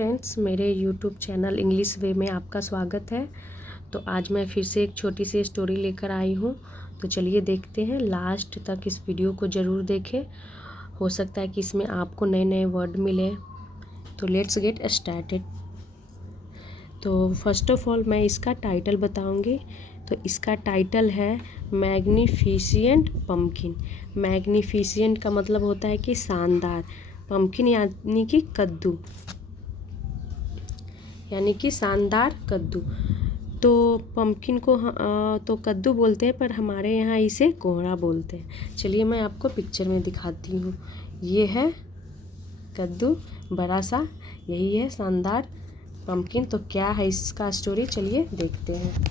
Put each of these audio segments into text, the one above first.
Friends, मेरे YouTube channel English वे में आपका स्वागत है। तो आज मैं फिर से एक छोटी सी स्टोरी लेकर आई हूँ। तो चलिए देखते हैं, लास्ट तक इस वीडियो को ज़रूर देखें। हो सकता है कि इसमें आपको नए नए वर्ड मिले। तो लेट्स गेट स्टार्टेड। तो फर्स्ट ऑफ ऑल मैं इसका टाइटल बताऊंगी। तो इसका टाइटल है मैग्निफिसेंट पम्पकिन। मैग्निफिसेंट का मतलब होता है कि शानदार, पम्पकिन यानी कि कद्दू, यानी कि शानदार कद्दू। तो पम्पकिन को तो कद्दू बोलते हैं, पर हमारे यहाँ इसे कोहड़ा बोलते हैं। चलिए मैं आपको पिक्चर में दिखाती हूँ। ये है कद्दू बड़ा सा, यही है शानदार पम्पकिन। तो क्या है इसका स्टोरी, चलिए देखते हैं।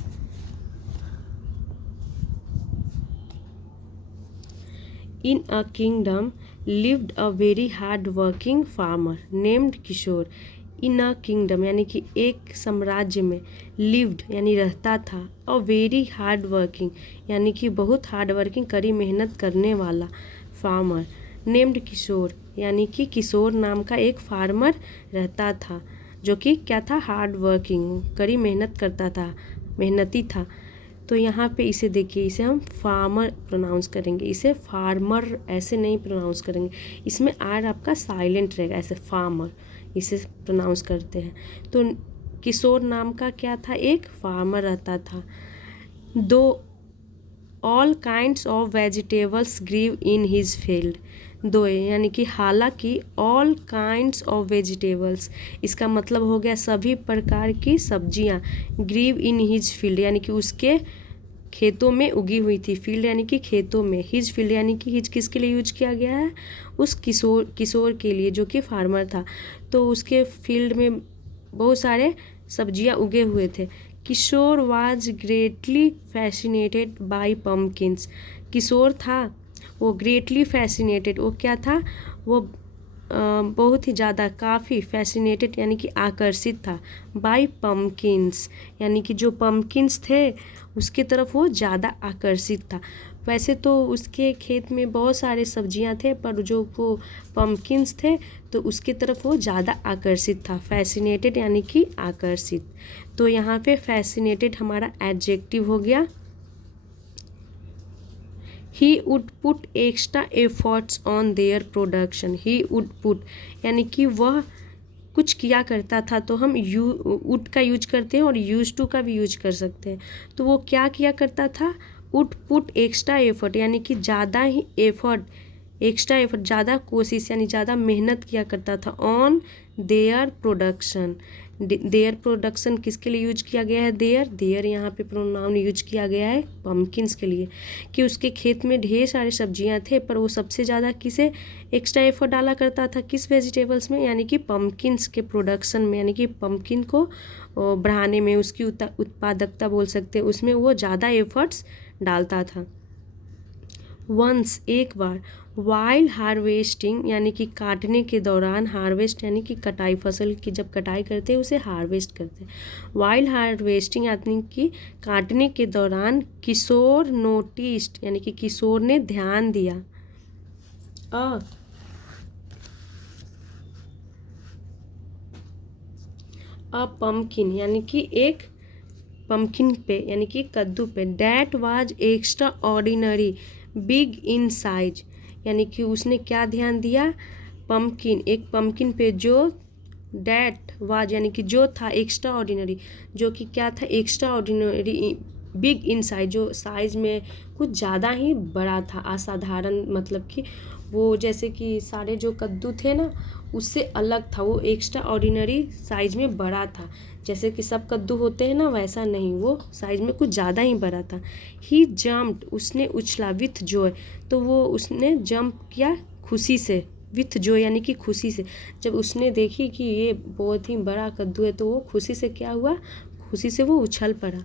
In a kingdom lived a very hard working farmer named Kishore. In a kingdom यानी कि एक साम्राज्य में, lived यानी रहता था, अ वेरी हार्ड वर्किंग यानी कि बहुत हार्ड वर्किंग कड़ी मेहनत करने वाला फार्मर, नेम्ड किशोर यानी कि किशोर नाम का एक फार्मर रहता था, जो कि क्या था, हार्ड वर्किंग, कड़ी मेहनत करता था, मेहनती था। तो यहाँ पे इसे देखिए, इसे हम फार्मर प्रोनाउंस करेंगे, इसे फार्मर ऐसे नहीं प्रोनाउंस करेंगे। इसमें आर आपका साइलेंट रहेगा, ऐसे फार्मर इसे प्रोनाउंस करते हैं। तो किशोर नाम का क्या था, एक फार्मर रहता था। दो all kinds of vegetables grew in his field. दो यानी कि हालांकि ऑल काइंड्स ऑफ वेजिटेबल्स, इसका मतलब हो गया सभी प्रकार की सब्जियां, ग्रीव इन हिज फील्ड यानी कि उसके खेतों में उगी हुई थी। फील्ड यानी कि खेतों में, हिज फील्ड यानी कि हिज किसके लिए यूज किया गया है, उस किशोर के लिए जो कि फार्मर था। तो उसके फील्ड में बहुत सारे सब्जियां उगे हुए थे। Kishore was greatly fascinated by pumpkins. Kishore था वो ग्रेटली फैसिनेटेड, वो क्या था, वो बहुत ही ज़्यादा, काफ़ी फैसिनेटेड यानी कि आकर्षित था, बाय पम्पकिन्स यानी कि जो पम्पकिन्स थे उसकी तरफ वो ज़्यादा आकर्षित था। वैसे तो उसके खेत में बहुत सारे सब्जियां थे, पर जो वो पम्पकिन्स थे तो उसकी तरफ वो ज़्यादा आकर्षित था। फैसिनेटेड यानी कि आकर्षित। तो यहाँ पे फैसिनेटेड हमारा एडजेक्टिव हो गया। He would put extra efforts on their production. He would put यानी कि वह कुछ किया करता था। तो हम वुड का यूज करते हैं और यूज टू का भी यूज कर सकते हैं। तो वो क्या किया करता था, वुड पुट एक्स्ट्रा एफर्ट यानी कि ज़्यादा ही एफर्ट, एक्स्ट्रा एफर्ट ज़्यादा कोशिश यानी ज़्यादा मेहनत किया करता था, on their production. Their production किसके लिए यूज किया गया है, देयर यहाँ पे प्रोनाउन यूज किया गया है पम्पकिन्स के लिए, कि उसके खेत में ढेर सारी सब्जियां थे, पर वो सबसे ज़्यादा किसे एक्स्ट्रा एफर्ट डाला करता था, किस वेजिटेबल्स में, यानी कि पम्पकिन्स के प्रोडक्शन में, यानी कि पम्पकिन को बढ़ाने में, उसकी उत्पादकता बोल सकते हैं, उसमें वो ज़्यादा एफर्ट्स डालता था। वंस एक बार, वाइल हार्वेस्टिंग यानी कि काटने के दौरान, हार्वेस्ट यानी कि कटाई, फसल की जब कटाई करते हैं उसे हार्वेस्ट करते हैं। वाइल हार्वेस्टिंग यानी कि काटने के दौरान, किशोर नोटिस्ड यानी कि किशोर ने ध्यान दिया, अ पम्पकिन यानी कि एक पम्पकिन पे यानी कि कद्दू पे, that was extra ordinary big in size यानी कि उसने क्या ध्यान दिया, पम्पकिन, एक पम्पकिन पे जो डैट वाज यानी कि जो था, एक्स्ट्रा ऑर्डिनरी जो कि क्या था, extra ordinary, big in size जो साइज में कुछ ज़्यादा ही बड़ा था, असाधारण, मतलब कि वो जैसे कि सारे जो कद्दू थे ना उससे अलग था, वो एक्स्ट्रा ऑर्डिनरी साइज में बड़ा था। जैसे कि सब कद्दू होते हैं ना, वैसा नहीं, वो साइज में कुछ ज़्यादा ही बड़ा था। ही जम्प्ड उसने उछला, विथ जॉय तो वो उसने जंप किया खुशी से, विथ जॉय यानी कि खुशी से। जब उसने देखी कि ये बहुत ही बड़ा कद्दू है तो वो खुशी से क्या हुआ, खुशी से वो उछल पड़ा।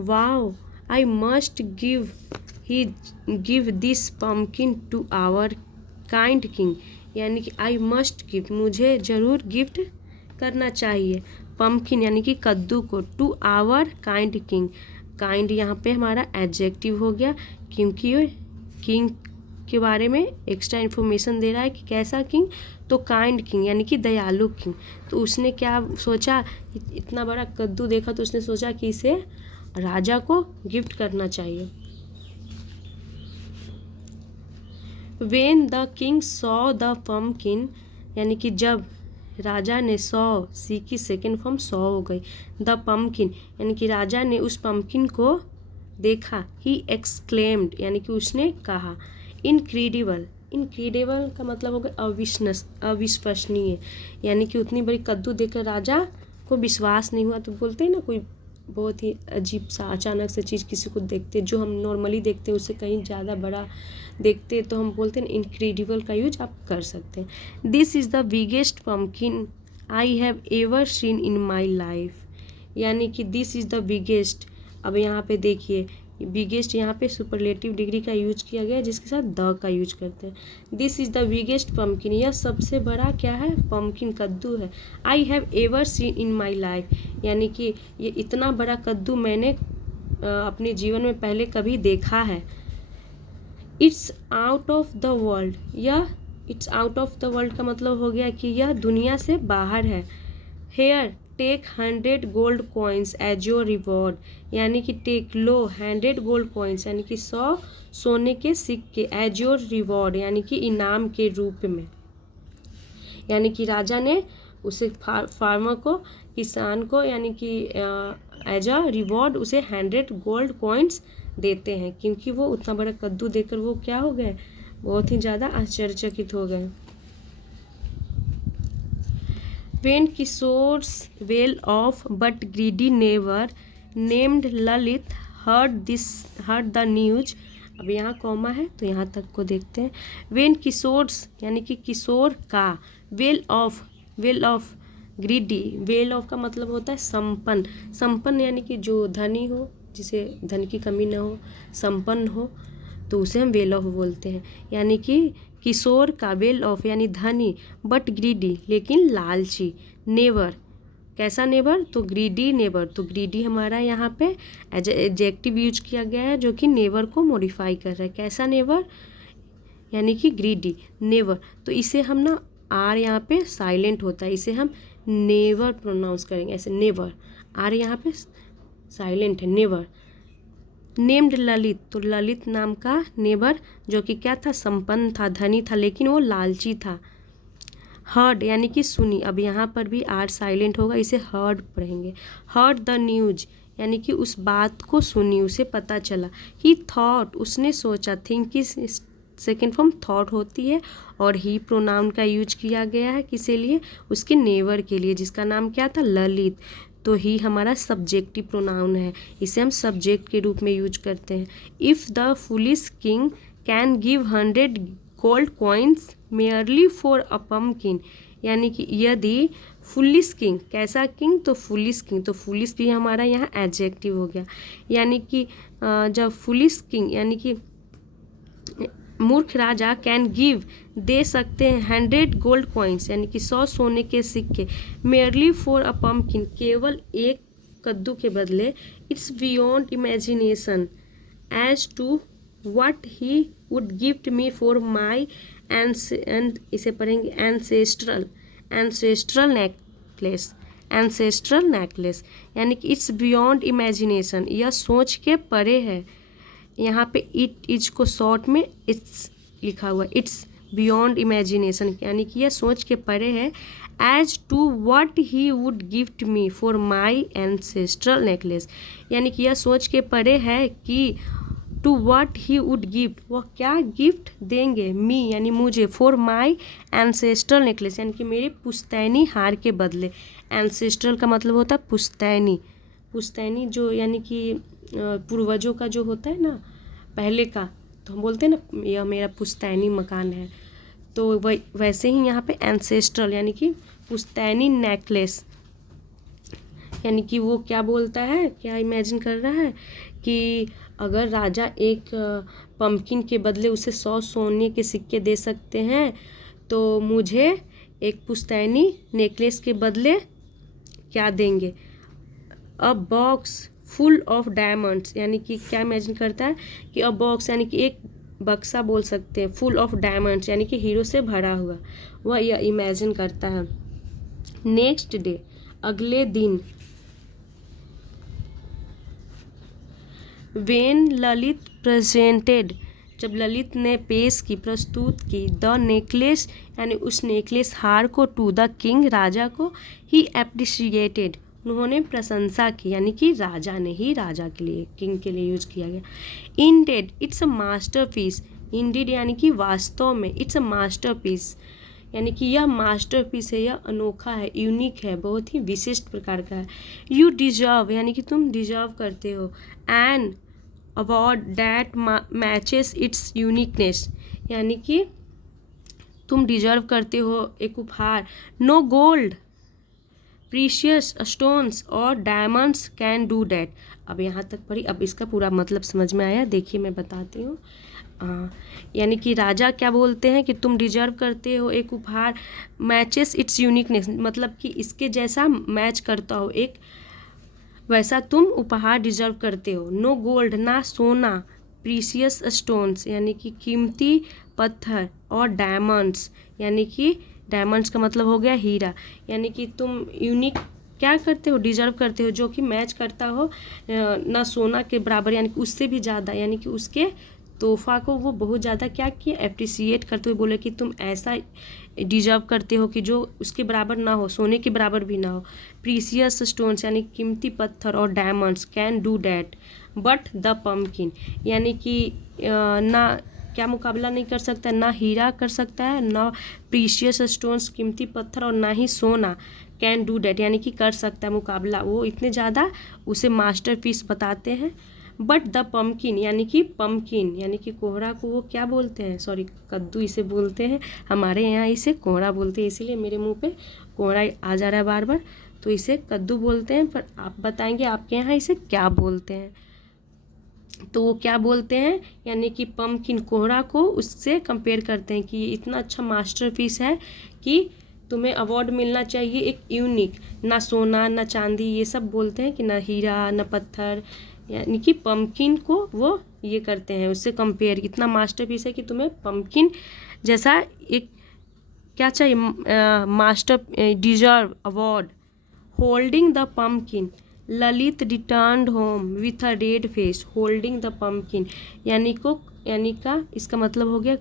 Wow, I must give this pumpkin to our kind king यानी कि आई मस्ट गिव, मुझे ज़रूर गिफ्ट करना चाहिए, पम्पकिन यानी कि कद्दू को, to our kind king. Kind यहाँ पे हमारा एडजेक्टिव हो गया, क्योंकि किंग के बारे में एक्स्ट्रा इन्फॉर्मेशन दे रहा है कि कैसा किंग, तो काइंड किंग यानी कि दयालु किंग। तो उसने क्या सोचा, इतना बड़ा कद्दू देखा तो उसने सोचा कि इसे राजा को गिफ्ट करना चाहिए। When the king saw the pumpkin, यानी कि जब राजा ने सी की सेकेंड फॉर्म सॉ हो गई, द पम्पकिन यानी कि राजा ने उस पम्पकिन को देखा, ही एक्सक्लेम्ड यानी कि उसने कहा, इनक्रेडिबल, इनक्रेडिबल का मतलब हो गया अविश्वसनीय, यानी कि उतनी बड़ी कद्दू देखकर राजा को विश्वास नहीं हुआ। तो बोलते हैं ना, कोई बहुत ही अजीब सा अचानक से चीज़ किसी को देखते, जो हम नॉर्मली देखते हैं उससे कहीं ज़्यादा बड़ा देखते, तो हम बोलते हैं इनक्रेडिबल का यूज आप कर सकते हैं। This is the biggest pumpkin I have ever seen in my life, यानी कि दिस इज़ द बिगेस्ट। अब यहाँ पे देखिए बिगेस्ट, यहाँ पे सुपरलेटिव डिग्री का यूज किया गया जिसके साथ द का यूज करते हैं। This is the biggest pumpkin, यह सबसे बड़ा क्या है, पम्पकिन कद्दू है। I have ever seen in my life, यानी कि ये इतना बड़ा कद्दू मैंने अपने जीवन में पहले कभी देखा है। It's out of the world, यह it's out of the world का मतलब हो गया कि यह दुनिया से बाहर है। Here take 100 gold coins as your reward, यानी कि टेक लो 100 गोल्ड कॉइन्स यानी कि 100 सोने के सिक्के, एज योर रिवॉर्ड यानी कि इनाम के रूप में। यानी कि राजा ने उसे फार्मर को, किसान को, यानी कि एज अ रिवॉर्ड उसे 100 गोल्ड कॉइन्स देते हैं, क्योंकि वो उतना बड़ा कद्दू देखकर वो क्या हो गए, बहुत ही ज़्यादा आश्चर्यचकित हो गए। When Kishore's well off but greedy neighbor named Lalit heard the news, अब यहाँ कॉमा है तो यहाँ तक को देखते हैं। When Kishore's यानी कि किशोर का, well off greedy, well off का मतलब होता है संपन्न, संपन्न यानी कि जो धनी हो, जिसे धन की कमी न हो, संपन्न हो, तो उसे हम वेल ऑफ बोलते हैं। यानी कि किशोर का वेल ऑफ यानी धनी, बट ग्रीडी लेकिन लालची, नेवर कैसा नेबर, तो ग्रीडी नेबर। तो ग्रीडी हमारा यहाँ पे एज एडजेक्टिव यूज किया गया है जो कि नेवर को मॉडिफाई कर रहा है। कैसा नेवर, यानी कि ग्रीडी नेवर। तो इसे हम ना आर यहाँ पे साइलेंट होता है, इसे हम नेवर प्रोनाउंस करेंगे ऐसे, नेवर। आर यहाँ पे साइलेंट है, नेवर। नेम्ड ललित, तो ललित नाम का नेबर जो कि क्या था, संपन्न था, धनी था, लेकिन वो लालची था। हर्ड यानी कि सुनी, अब यहाँ पर भी आर साइलेंट होगा, इसे हर्ड पढ़ेंगे। हर्ड द न्यूज यानी कि उस बात को सुनी, उसे पता चला। ही थॉट उसने सोचा, थिंक की सेकेंड फॉर्म थॉट होती है, और ही प्रोनाउन का यूज किया गया है किसके लिए, उसके नेवर के लिए, जिसका नाम क्या था, ललित। तो ही हमारा सब्जेक्टिव प्रोनाउन है, इसे हम सब्जेक्ट के रूप में यूज करते हैं। If the foolish king can give 100 gold coins merely for a pumpkin, यानी कि यदि फुलिश किंग, कैसा किंग, तो फुलिश किंग, तो फुलिश भी हमारा यहाँ एडजेक्टिव हो गया। यानी कि जब फुलिश किंग यानी कि मूर्ख राजा कैन गिव दे सकते हैं 100 गोल्ड कॉइन्स यानी कि 100 सोने के सिक्के, मेयरली फॉर अ पम्पकिन केवल एक कद्दू के बदले। It's beyond imagination as to what he would gift me for my and इसे पढ़ेंगे एंसेस्ट्रल नेकलेस, एंसेस्ट्रल नेकलेस, यानी कि इट्स बियॉन्ड इमेजिनेशन, यह सोच के परे है। यहाँ पे इट इज को शॉर्ट में इट्स लिखा हुआ, इट्स बियॉन्ड इमेजिनेशन यानी कि यह सोच के परे है। As to what he would gift me for my ancestral necklace, यानी कि यह सोच के परे है कि to what he would gift, वह क्या गिफ्ट देंगे, मी यानी मुझे, फॉर माई एंसेस्ट्रल नेकलेस यानी कि मेरे पुश्तैनी हार के बदले। एंसेस्ट्रल का मतलब होता है पुश्तैनी, पुश्तैनी जो यानी कि पूर्वजों का जो होता है ना, पहले का, तो हम बोलते हैं ना यह मेरा पुश्तैनी मकान है, तो वैसे ही यहाँ पे एंसेस्ट्रल यानी कि पुश्तैनी नेकलेस, यानी कि वो क्या बोलता है, क्या इमेजिन कर रहा है कि अगर राजा एक पम्पकिन के बदले उसे 100 सोने के सिक्के दे सकते हैं, तो मुझे एक पुश्तैनी नेकलेस के बदले क्या देंगे, अ बॉक्स फुल ऑफ डायमंड्स, यानी कि क्या इमेजिन करता है कि अ बॉक्स यानी कि एक बक्सा बोल सकते हैं, फुल ऑफ डायमंड्स यानी कि हीरो से भरा हुआ, वह यह इमेजिन करता है। नेक्स्ट डे, अगले दिन, वेन ललित प्रेजेंटेड, जब ललित ने पेश की, प्रस्तुत की, द नेकलेस यानी उस नेकलेस हार को, टू द किंग राजा को, ही एप्रिशिएटेड, उन्होंने प्रशंसा की, यानी कि राजा ने ही, राजा के लिए, किंग के लिए यूज किया गया। Ended it's a masterpiece, ended यानी कि वास्तव में, इट्स अ मास्टरपीस यानी कि यह मास्टरपीस है, यह अनोखा है, यूनिक है, बहुत ही विशिष्ट प्रकार का है। यू डिजर्व यानी कि तुम डिजर्व करते हो, an award that matches it's uniqueness यानी कि तुम डिजर्व करते हो एक उपहार। नो गोल्ड, प्रीशियस स्टोन्स और डायमंड्स कैन डू डैट। अब यहाँ तक पढ़ी, अब इसका पूरा मतलब समझ में आया, देखिए मैं बताती हूँ। यानी कि राजा क्या बोलते हैं कि तुम डिजर्व करते हो एक उपहार, मैचेस इट्स यूनिकनेस मतलब कि इसके जैसा मैच करता हो, एक वैसा तुम उपहार डिजर्व करते हो। नो गोल्ड, ना सोना, प्रीशियस स्टोन्स यानी कि कीमती पत्थर, और डायमंड्स यानी कि डायमंड्स का मतलब हो गया हीरा, यानी कि तुम यूनिक क्या करते हो, डिजर्व करते हो, जो कि मैच करता हो ना सोना के बराबर यानी कि उससे भी ज़्यादा, यानी कि उसके तोहफा को वो बहुत ज़्यादा क्या किए, एप्रिसिएट करते हुए बोले कि तुम ऐसा डिजर्व करते हो कि जो उसके बराबर ना हो, सोने के बराबर भी ना हो। प्रीसियस स्टोन्स यानी कीमती पत्थर, और diamonds can do that but the pumpkin यानी कि ना क्या मुकाबला नहीं कर सकता, ना हीरा कर सकता है, ना प्रीशियस स्टोन्स कीमती पत्थर, और ना ही सोना कैन डू डैट यानी कि कर सकता है मुकाबला, वो इतने ज़्यादा उसे मास्टरपीस बताते हैं। बट द पम्पकिन यानी कि कोहरा को वो क्या बोलते हैं, सॉरी कद्दू इसे बोलते हैं, हमारे यहाँ इसे कोहरा बोलते हैं, इसीलिए मेरे मुंह पे कोहरा आ जा रहा है बार बार, तो इसे कद्दू बोलते हैं, पर आप बताएंगे आपके यहाँ इसे क्या बोलते हैं। तो वो क्या बोलते हैं, यानी कि पम्पकिन कोहरा को उससे कंपेयर करते हैं कि ये इतना अच्छा मास्टरपीस है कि तुम्हें अवार्ड मिलना चाहिए एक यूनिक, ना सोना ना चांदी ये सब बोलते हैं कि ना हीरा ना पत्थर, यानी कि पम्पकिन को वो ये करते हैं उससे कंपेयर, इतना मास्टरपीस है कि तुम्हें पम्पकिन जैसा एक क्या चाहिए, master deserve award. Holding the pumpkin, Lalit returned home with a red face, holding the pumpkin यानी का इसका मतलब हो गया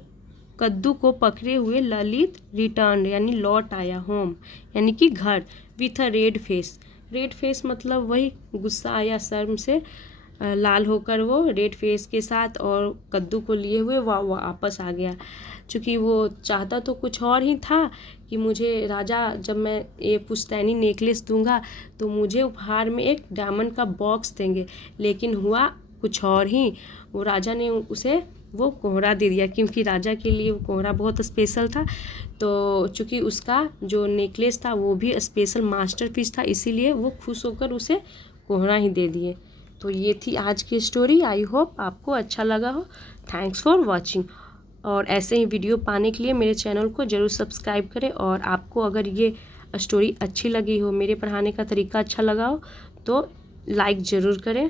कद्दू को पकड़े हुए ललित रिटर्न यानी लौट आया, होम यानी कि घर, with a red face, red face मतलब वही गुस्सा या शर्म से लाल होकर वो रेड फेस के साथ और कद्दू को लिए हुए वो वापस आ गया, चूँकि वो चाहता तो कुछ और ही था कि मुझे राजा जब मैं ये पुश्तैनी नेकलेस दूंगा तो मुझे उपहार में एक डायमंड का बॉक्स देंगे, लेकिन हुआ कुछ और ही, वो राजा ने उसे वो कोहरा दे दिया, क्योंकि राजा के लिए वो कोहरा बहुत स्पेशल था, तो चूँकि उसका जो नेकलेस था वो भी स्पेशल मास्टरपीस था, इसीलिए वो खुश होकर उसे कोहरा ही दे दिए। तो ये थी आज की स्टोरी, आई होप आपको अच्छा लगा हो। थैंक्स फॉर वॉचिंग, और ऐसे ही वीडियो पाने के लिए मेरे चैनल को ज़रूर सब्सक्राइब करें, और आपको अगर ये स्टोरी अच्छी लगी हो, मेरे पढ़ाने का तरीका अच्छा लगा हो तो लाइक ज़रूर करें।